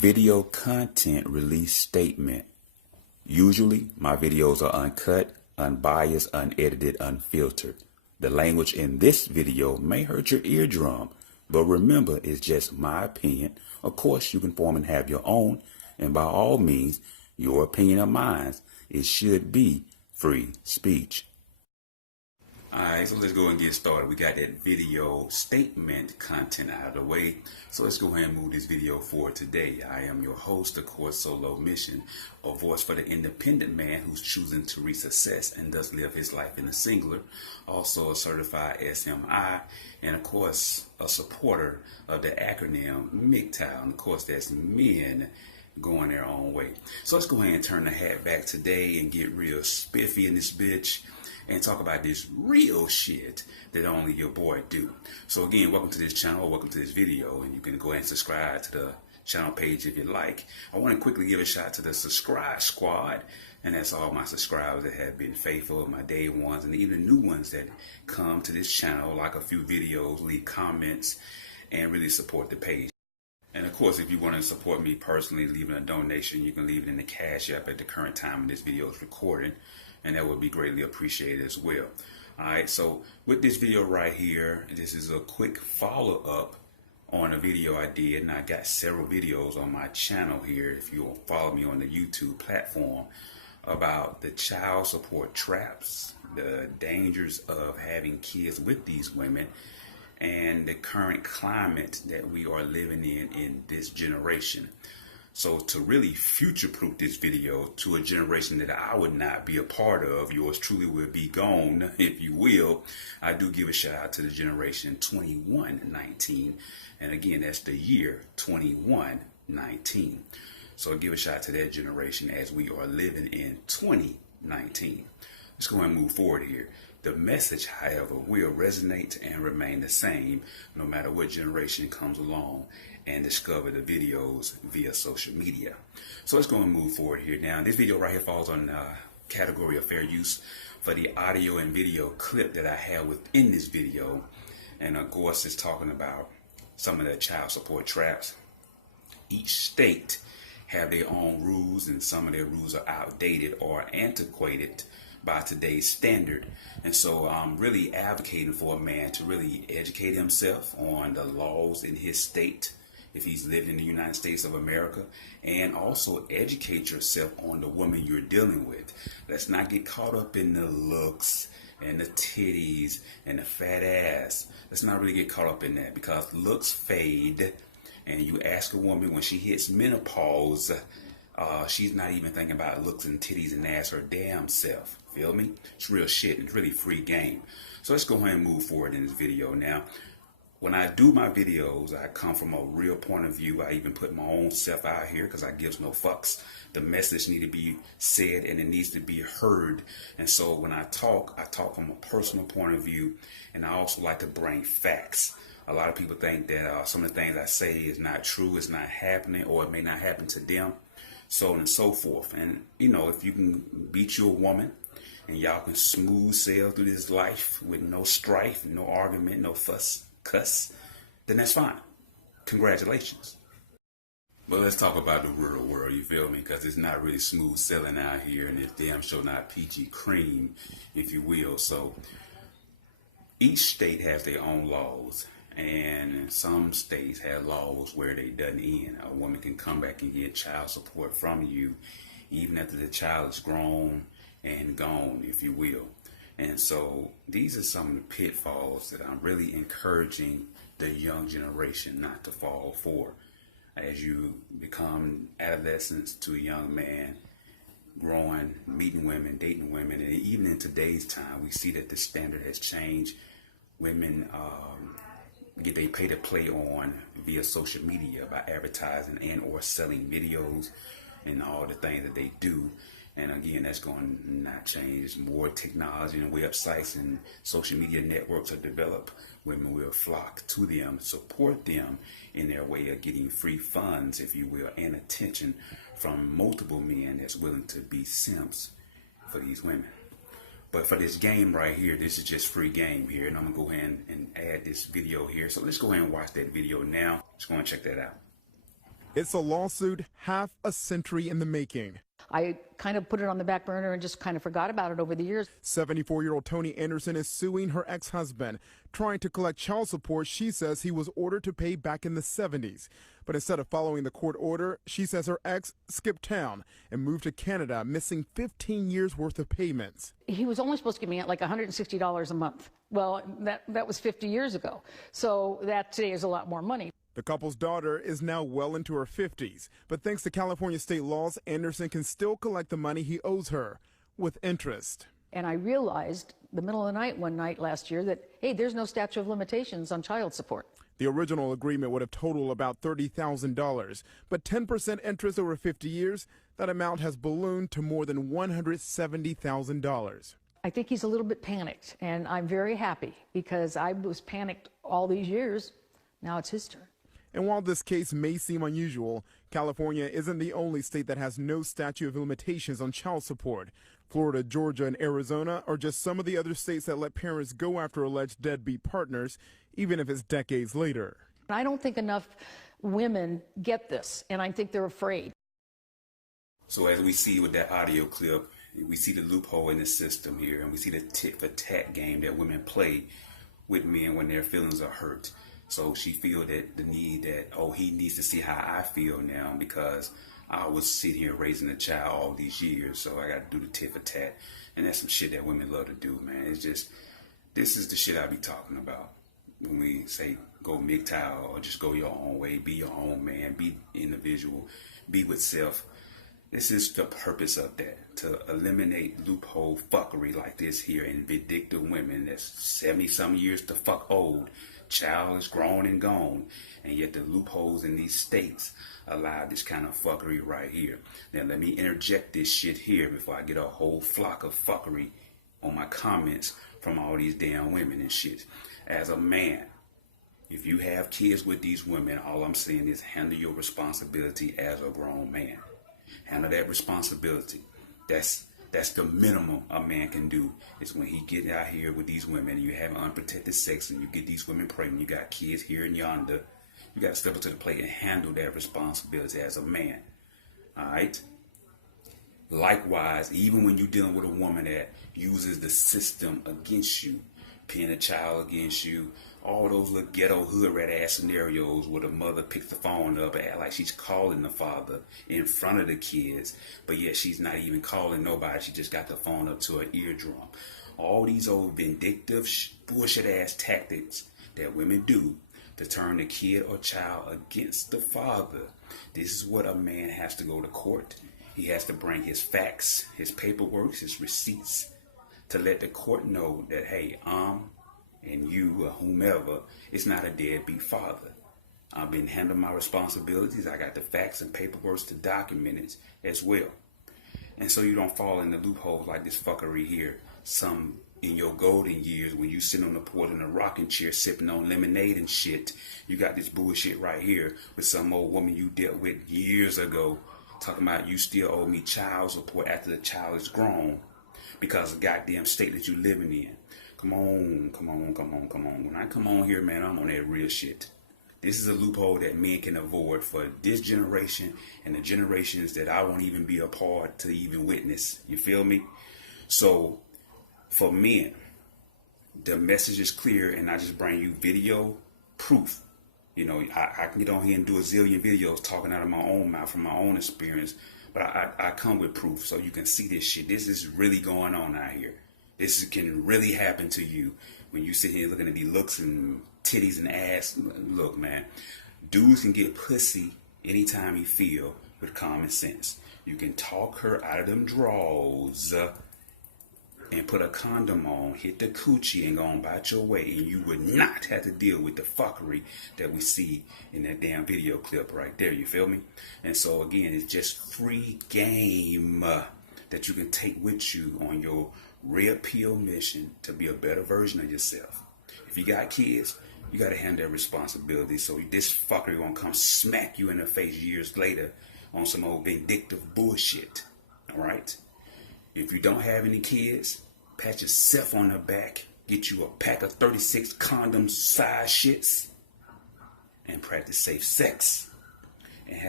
Video content release statement. Usually, my videos are uncut, unbiased, unedited, unfiltered. The language in this video may hurt your eardrum, but remember, it's just my opinion. Of course, you can form and have your own, and by all means, your opinion of mine. It should be free speech. Alright, so let's go and get started. We got that video statement content out of the way. So let's go ahead and move this video forward today. I am your host, of course, Solo Mission, a voice for the independent man who's choosing to reach success and thus live his life in the singular. Also a certified SMI, and of course, a supporter of the acronym Mgtow. And of course, that's men going their own way. So let's go ahead and turn the hat back today and get real spiffy in this bitch and talk about this real shit that only your boy do. So again, welcome to this channel, welcome to this video, and you can go ahead and subscribe to the channel page if you like. I want to quickly give a shout to the subscribe squad, and that's all my subscribers that have been faithful, my day ones, and even new ones that come to this channel, like a few videos, leave comments, and really support the page. And of course, if you want to support me personally, leaving a donation, you can leave it in the Cash App at the current time this video is recording, and that would be greatly appreciated as well. Alright, so with this video right here, this is a quick follow-up on a video I did, and I got several videos on my channel here, if you'll follow me on the YouTube platform, about the child support traps, the dangers of having kids with these women, and the current climate that we are living in this generation. So to really future-proof this video to a generation that I would not be a part of, yours truly will be gone, if you will, I do give a shout out to the generation 2119. And again, that's the year 2119. So I give a shout out to that generation as we are living in 2019. Let's go ahead and move forward here. The message, however, will resonate and remain the same no matter what generation comes along and discover the videos via social media. So let's go and move forward here. Now, this video right here falls on the category of fair use for the audio and video clip that I have within this video. And of course, it's talking about some of the child support traps. Each state have their own rules, and some of their rules are outdated or antiquated by today's standard. And so I'm really advocating for a man to really educate himself on the laws in his state if he's lived in the United States of America, and also educate yourself on the woman you're dealing with. Let's not get caught up in the looks and the titties and the fat ass. Let's not really get caught up in that, because looks fade, and you ask a woman when she hits menopause, she's not even thinking about looks and titties and ass her damn self. Feel me? It's real shit. It's really free game. So let's go ahead and move forward in this video. Now, when I do my videos, I come from a real point of view. I even put my own self out here because I gives no fucks. The message needs to be said and it needs to be heard. And so when I talk from a personal point of view, and I also like to bring facts. A lot of people think that some of the things I say is not true, it's not happening, or it may not happen to them, so on and so forth. And you know, if you can beat your woman, and y'all can smooth sail through this life with no strife, no argument, no fuss, cuss, then that's fine. Congratulations. But let's talk about the real world, you feel me? Because it's not really smooth sailing out here, and it's damn sure not peachy cream, if you will. So each state has their own laws, and some states have laws where they doesn't end. A woman can come back and get child support from you even after the child is grown and gone, if you will. And so these are some of the pitfalls that I'm really encouraging the young generation not to fall for. As you become adolescents to a young man, growing, meeting women, dating women, and even in today's time, we see that the standard has changed. Women get they pay to play on via social media by advertising and or selling videos and all the things that they do. And again, that's going to not change. More technology and websites and social media networks are developed. Women will flock to them, support them in their way of getting free funds, if you will, and attention from multiple men that's willing to be simps for these women. But for this game right here, this is just free game here. And I'm going to go ahead and add this video here. So let's go ahead and watch that video now. Let's go and check that out. It's a lawsuit half a century in the making. I kind of put it on the back burner and just kind of forgot about it over the years. 74-year-old Tony Anderson is suing her ex-husband, trying to collect child support she says he was ordered to pay back in the 70s. But instead of following the court order, she says her ex skipped town and moved to Canada, missing 15 years worth of payments. He was only supposed to give me like $160 a month. Well, that was 50 years ago. So that today is a lot more money. The couple's daughter is now well into her 50s, but thanks to California state laws, Anderson can still collect the money he owes her with interest. And I realized the middle of the night one night last year that, hey, there's no statute of limitations on child support. The original agreement would have totaled about $30,000, but 10% interest over 50 years, that amount has ballooned to more than $170,000. I think he's a little bit panicked, and I'm very happy because I was panicked all these years. Now it's his turn. And while this case may seem unusual, California isn't the only state that has no statute of limitations on child support. Florida, Georgia, and Arizona are just some of the other states that let parents go after alleged deadbeat partners, even if it's decades later. I don't think enough women get this, and I think they're afraid. So as we see with that audio clip, we see the loophole in the system here, and we see the tit-for-tat game that women play with men when their feelings are hurt. So she feel that the need that, oh, he needs to see how I feel now because I was sitting here raising a child all these years, so I got to do the tit for tat. And that's some shit that women love to do, man. It's just, this is the shit I be talking about when we say go Mgtow or just go your own way, be your own man, be individual, be with self. This is the purpose of that, to eliminate loophole fuckery like this here in vindictive women that's 70-some years to fuck old. Child is grown and gone, and yet the loopholes in these states allow this kind of fuckery right here. Now let me interject this shit here before I get a whole flock of fuckery on my comments from all these damn women and shit. As a man, if you have kids with these women, all I'm saying is handle your responsibility as a grown man. Handle that responsibility. That's the minimum a man can do, is when he get out here with these women and you have unprotected sex and you get these women pregnant, you got kids here and yonder, you got to step up to the plate and handle that responsibility as a man. All right? Likewise, even when you're dealing with a woman that uses the system against you, pin a child against you, all those little ghetto hood rat ass scenarios where the mother picks the phone up and act like she's calling the father in front of the kids, but yet she's not even calling nobody. She just got the phone up to her eardrum. All these old vindictive bullshit ass tactics that women do to turn the kid or child against the father. This is what a man has to go to court. He has to bring his facts, his paperwork, his receipts to let the court know that, hey, and you or whomever is not a deadbeat father. I've been handling my responsibilities. I got the facts and paperwork to document it as well. And so you don't fall in the loopholes like this fuckery here. Some in your golden years when you sit on the porch in a rocking chair sipping on lemonade and shit, you got this bullshit right here with some old woman you dealt with years ago talking about you still owe me child support after the child is grown because of the goddamn state that you living in. Come on. When I come on here, man, I'm on that real shit. This is a loophole that men can avoid for this generation and the generations that I won't even be a part to even witness. You feel me? So, for men, the message is clear, and I just bring you video proof. You know, I can get on here and do a zillion videos talking out of my own mouth from my own experience, but I come with proof so you can see this shit. This is really going on out here. This can really happen to you when you sit here looking at these looks and titties and ass. Look, man, dudes can get pussy anytime he feel with common sense. You can talk her out of them drawers and put a condom on, hit the coochie and go on about your way, and you would not have to deal with the fuckery that we see in that damn video clip right there. You feel me? And so again, it's just free game that you can take with you on your red pill mission to be a better version of yourself. If you got kids, you got to handle that responsibility. So this fucker gonna come smack you in the face years later on some old vindictive bullshit. All right? If you don't have any kids, pat yourself on the back, get you a pack of 36 condom size shits, and practice safe sex, and have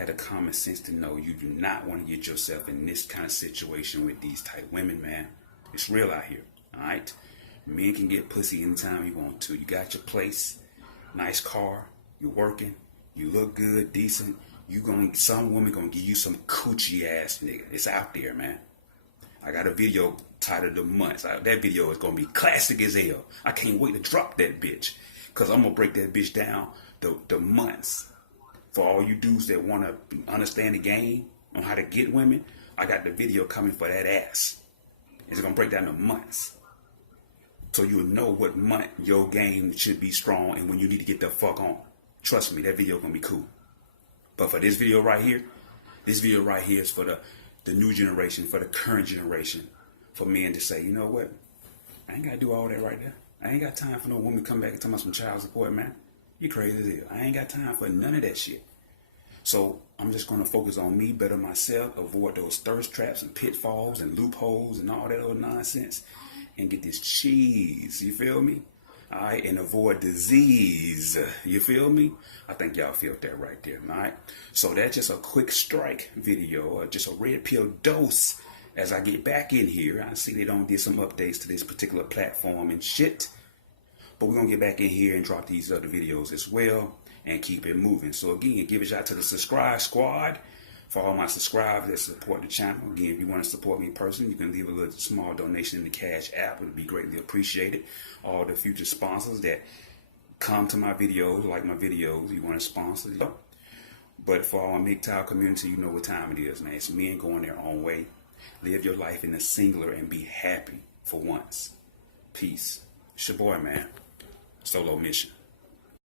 have the common sense to know you do not want to get yourself in this kind of situation with these type women, man. It's real out here, all right? Men can get pussy anytime you want to. You got your place, nice car, you're working, you look good, decent. Some women gonna give you some coochie ass nigga. It's out there, man. I got a video titled The Months. That video is gonna be classic as hell. I can't wait to drop that bitch, cause I'm gonna break that bitch down the months. For all you dudes that wanna understand the game on how to get women, I got the video coming for that ass. It's gonna break down the months, so you'll know what month your game should be strong and when you need to get the fuck on. Trust me, that video gonna be cool. But for this video right here is for the new generation, for the current generation, for men to say, you know what, I ain't gotta do all that right there. I ain't got time for no woman to come back and tell me some child support, man. You crazy as hell. I ain't got time for none of that shit. So I'm just gonna focus on me, better myself, avoid those thirst traps and pitfalls and loopholes and all that other nonsense, and get this cheese, you feel me? All right, and avoid disease, you feel me? I think y'all felt that right there, all right? So that's just a quick strike video, just a red pill dose. As I get back in here, I see they don't did some updates to this particular platform and shit, but we're gonna get back in here and drop these other videos as well and keep it moving. So again, give a shout out to the subscribe squad. For all my subscribers that support the channel, again, if you want to support me personally, you can leave a little small donation in the Cash App. It would be greatly appreciated. All the future sponsors that come to my videos, like my videos, you want to sponsor. But for our Mgtow community, you know what time it is, man. It's men going their own way. Live your life in the singular and be happy for once. Peace. It's your boy, man. Solo mission.